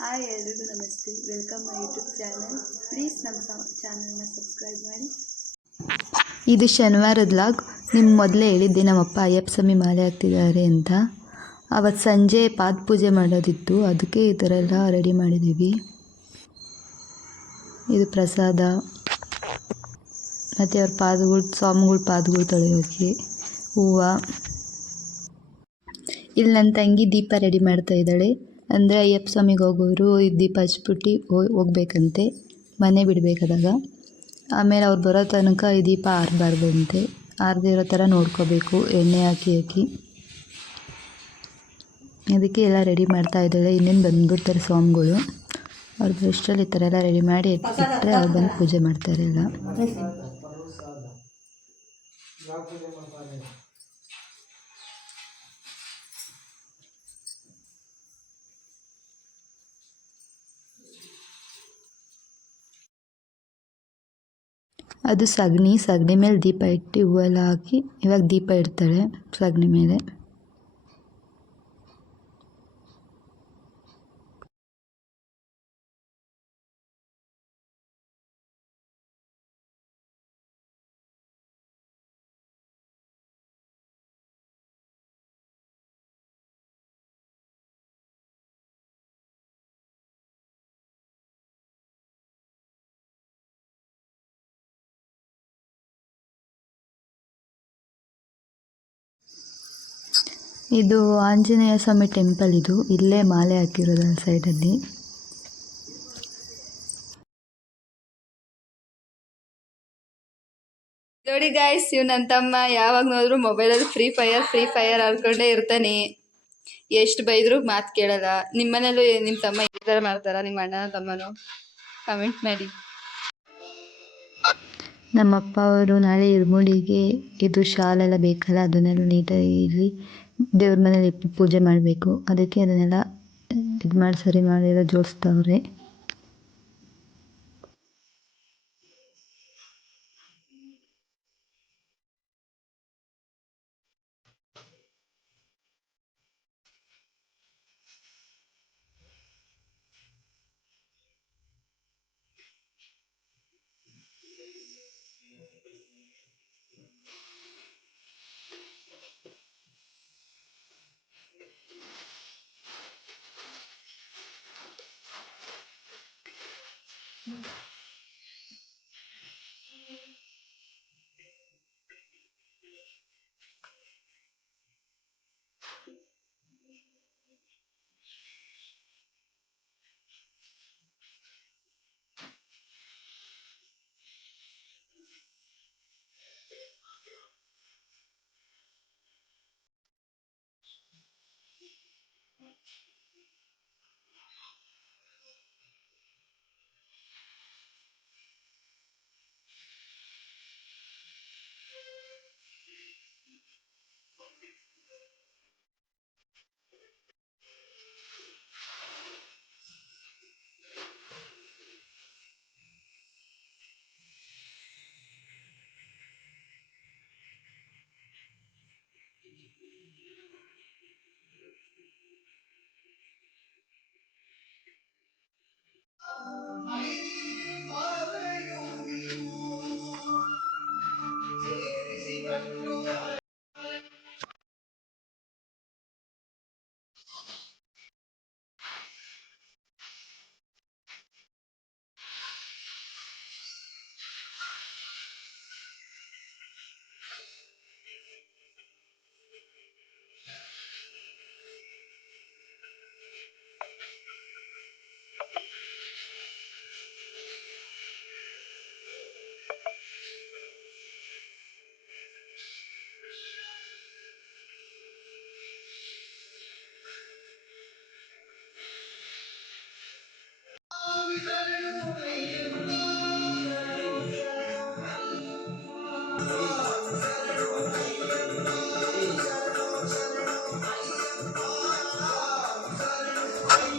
Hi ಎಲ್ರಿಗೂ ನಮಸ್ತೆ, welcome my YouTube channel. Please ನಮ್ಮ ಚಾನಲ್ನ ಸಬ್ಸ್ಕ್ರೈಬ್ ಮಾಡಿ. ಇದು ಶನಿವಾರದ ಲಾಗ್. ನಿಮ್ಮ ಮೊದಲೇ ಹೇಳಿದ್ದೆ ನಮ್ಮಪ್ಪ ಅಯ್ಯಪ್ಪ ಸ್ವಾಮಿ ಮಾಲೆ ಹಾಕ್ತಿದ್ದಾರೆ ಅಂತ. ಅವತ್ತು ಸಂಜೆ ಪಾದ ಪೂಜೆ ಮಾಡೋದಿತ್ತು, ಅದಕ್ಕೆ ಈ ಥರ ಎಲ್ಲ ರೆಡಿ ಮಾಡಿದ್ದೀವಿ. ಇದು ಪ್ರಸಾದ ಮತ್ತು ಅವ್ರ ಪಾದಗಳು, ಸ್ವಾಮಿಗಳ ಪಾದಗಳು ತೊಳೆಯೋಕ್ಕೆ ಹೂವು. ಇಲ್ಲಿ ನನ್ನ ತಂಗಿ ದೀಪ ರೆಡಿ ಮಾಡ್ತಾ ಇದ್ದಾಳೆ. ಅಂದರೆ ಅಯ್ಯಪ್ಪ ಸ್ವಾಮಿಗೆ ಹೋಗೋರು ಈ ದೀಪ ಹಚ್ಬಿಟ್ಟು ಹೋಗ್ಬೇಕಂತೆ, ಮನೆ ಬಿಡಬೇಕಾದಾಗ. ಆಮೇಲೆ ಅವ್ರು ಬರೋ ತನಕ ಈ ದೀಪ ಆರಬಾರ್ದಂತೆ, ಆರದೇ ಇರೋ ಥರ ನೋಡ್ಕೋಬೇಕು, ಎಣ್ಣೆ ಹಾಕಿ ಅದಕ್ಕೆ ಎಲ್ಲ ರೆಡಿ ಮಾಡ್ತಾ ಇದ್ದಾಳೆ. ಇನ್ನೇನು ಬಂದುಬಿಡ್ತಾರೆ ಸ್ವಾಮಿಗಳು. ಅವ್ರದ್ದು ಇಷ್ಟರಲ್ಲಿ ಈ ಥರ ಎಲ್ಲ ರೆಡಿ ಮಾಡಿ ಇಟ್ಬಿಟ್ರೆ ಅವ್ರು ಬಂದು ಪೂಜೆ ಮಾಡ್ತಾರೆ ಎಲ್ಲ. ಅದು ಸಗಣಿ ಮೇಲೆ ದೀಪ ಇಟ್ಟು ಹೂವೆಲ್ಲ ಹಾಕಿ ಇವಾಗ ದೀಪ ಇಡ್ತಾಳೆ ಸಗಣಿ ಮೇಲೆ. ಇದು ಆಂಜನೇಯ ಸ್ವಾಮಿ ಟೆಂಪಲ್. ಇದು ಇಲ್ಲೇ ಮಾಲೆ ಹಾಕಿರೋದು ಆ ಸೈಡಲ್ಲಿ. ನೋಡಿ ಗಾಯ್ಸ್, ಇವ್ ನನ್ನ ತಮ್ಮ ಯಾವಾಗ ನೋಡಿದ್ರು ಮೊಬೈಲಲ್ಲಿ ಫ್ರೀ ಫೈರ್ ಆಡ್ಕೊಂಡೇ ಇರ್ತಾನೆ. ಎಷ್ಟು ಬೈದ್ರು ಮಾತು ಕೇಳಲ್ಲ. ನಿಮ್ಮ ಮನೇಲೂ ನಿಮ್ಮ ತಮ್ಮ ಈ ಥರ ಮಾಡ್ತಾರಾ? ನಿಮ್ಮ ಅಣ್ಣನ ತಮ್ಮನು ಕಮೆಂಟ್ ಮಾಡಿ. ನಮ್ಮಪ್ಪ ಅವರು ನಾಳೆ ಇರ್ಮೂಡಿಗೆ ಇದು ಶಾಲೆಲ್ಲ ಬೇಕಲ್ಲ, ಅದನ್ನೆಲ್ಲ ನೀಟಾಗಿ ದೇವ್ರ ಮನೇಲಿ ಪೂಜೆ ಮಾಡಬೇಕು. ಅದಕ್ಕೆ ಅದನ್ನೆಲ್ಲ ಇದು ಮಾಡಿ ಸರಿ ಮಾಡಿರೋ ಜೋಡಿಸ್ತಾವ್ರೆ.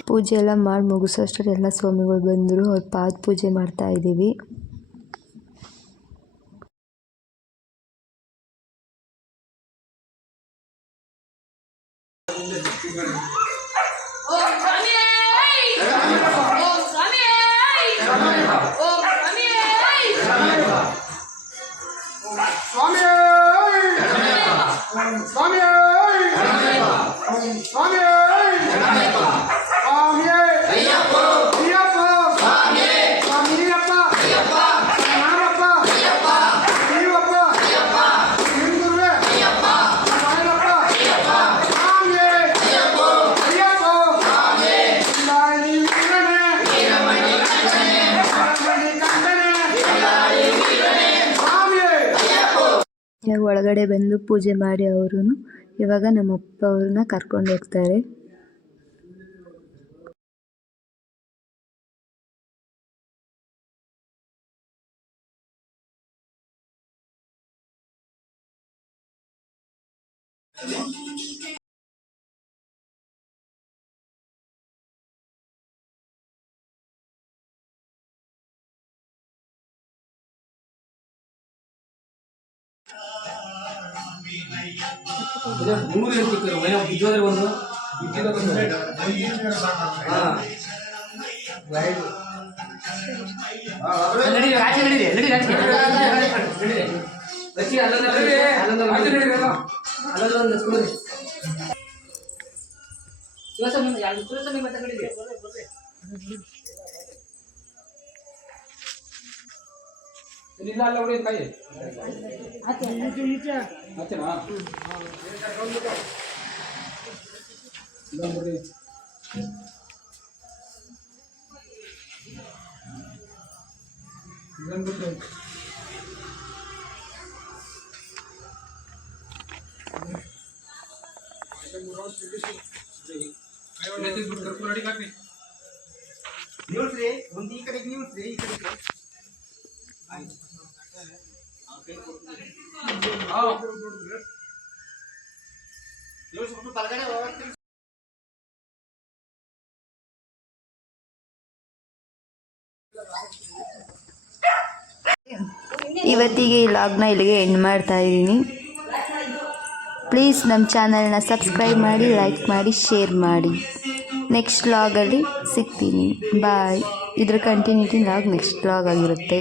ಪೂಜೆ ಎಲ್ಲ ಮಾಡಿ ಮುಗಿಸೋಷ್ಟರಲ್ಲಿ ಎಲ್ಲ ಸ್ವಾಮಿಗಳು ಬಂದರು. ಅವ್ರ ಪಾದ ಪೂಜೆ ಮಾಡ್ತಾ ಇದ್ದೀವಿ. ಇವಾಗ ಒಳಗಡೆ ಬಂದು ಪೂಜೆ ಮಾಡಿ ಅವರು ಇವಾಗ ನಮ್ಮಪ್ಪ ಅವ್ರನ್ನ ಕರ್ಕೊಂಡು ಹೋಗ್ತಾರೆ. ಇವತ್ತಿಗೆ ಈ ಲಾಗ್ನ ಇಲ್ಲಿಗೆ ಎಂಡ್ ಮಾಡ್ತಾ ಇದ್ದೀನಿ. ಪ್ಲೀಸ್ ನಮ್ಮ ಚಾನಲ್ನ ಸಬ್ಸ್ಕ್ರೈಬ್ ಮಾಡಿ, ಲೈಕ್ ಮಾಡಿ, ಶೇರ್ ಮಾಡಿ. ನೆಕ್ಸ್ಟ್ ಲಾಗಲ್ಲಿ ಸಿಗ್ತೀನಿ. ಬಾಯ್. ಇದರ ಕಂಟಿನ್ಯೂಟಿ ಲಾಗ್ ನೆಕ್ಸ್ಟ್ ಲಾಗ್ ಆಗಿರುತ್ತೆ.